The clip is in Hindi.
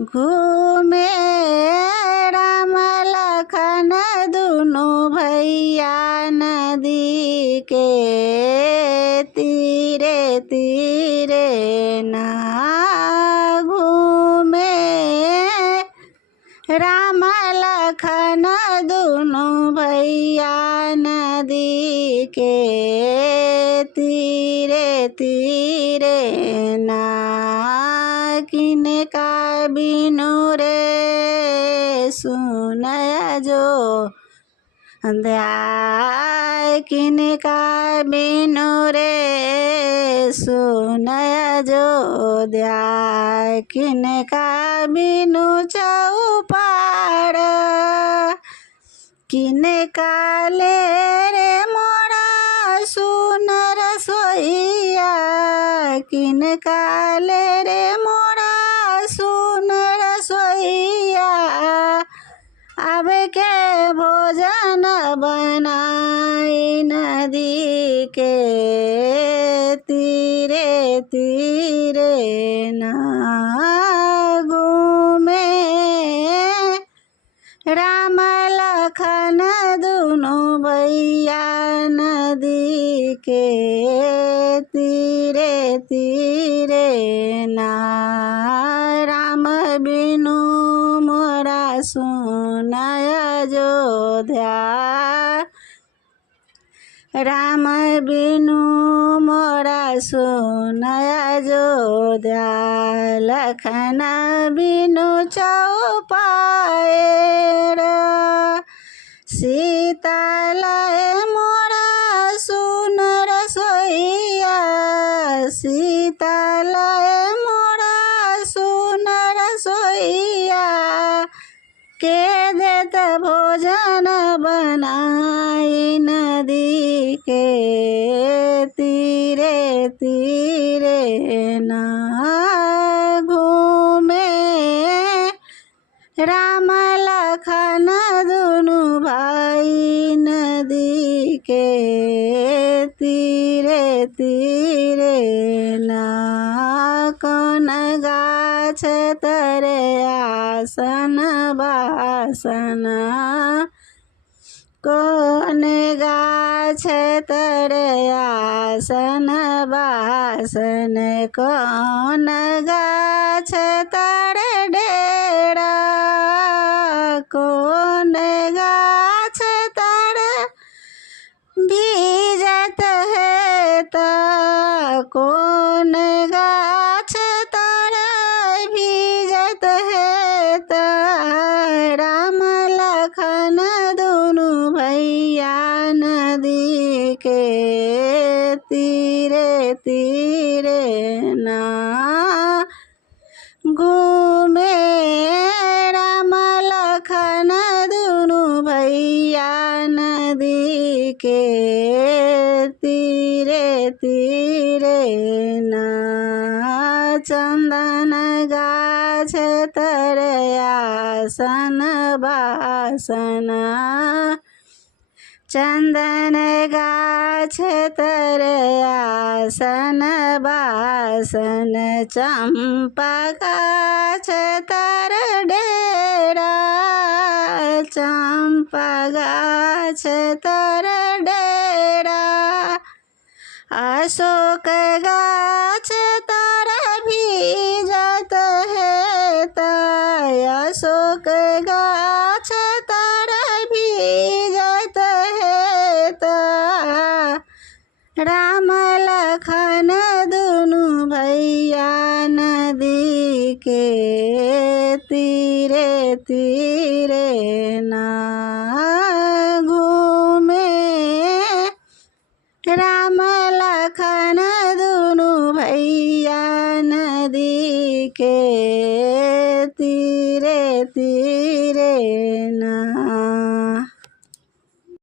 घूमे राम लखन दुनो भैया नदी के तीरे तीरे ना। घूमे राम लखन दुनो भैया नदी के तीरे तीरे ना। किनका बिनु रे सुनय जो ध्याय। किनका बिनु रे सुनय जो ध्याय। किनका बिनु चौपाड़ किनका ले रे मोरा सुनर सोइया। किनका ले रे मोरा सुनर सोइया। अब के भोजन बनाई नदी के तीरे तीरे ना। घूमे राम लखन दुनो भैया नदी के तीरे तीरे ना। राम बिनु मोरा सुनय अयोध्या। राम बिनु मोरा सुनय अयोध्या। लखन बिनु चौपाएर। सीता लय मोरा सुनर सोइया। सीता लय मोरा सुनर सोइया। के देत भोजन बनाई नदी के तीरे तीरे ना। घूमे राम लखन दुनु भाई नदी के तीरे तीरे ना। कौन गाछ तरे आसन बासन। कौन गाछ तरे आसन बासन। कौन गाछ तरे डेरा। कौन गाछ तरे भीजत है ता। कौन गाछ तरे भीजत है ता। राम लखन दुनु भैया नदी के तीरे तीरे ना। घूमे राम लखन दुनु भैया नदी के तीरे तीरे ना। चंदन गाछ तरे आसन बासन। चंदन गाछ तरे आसन बासन। चंपा गाछ तर डेरा। चंपा गाछ तर डेरा। अशोक गाछ तर भीजत है ता। अशोक गाछ तर भीजत है ता। राम लखन दुनु भैया नदी के तीरे तीरे ना।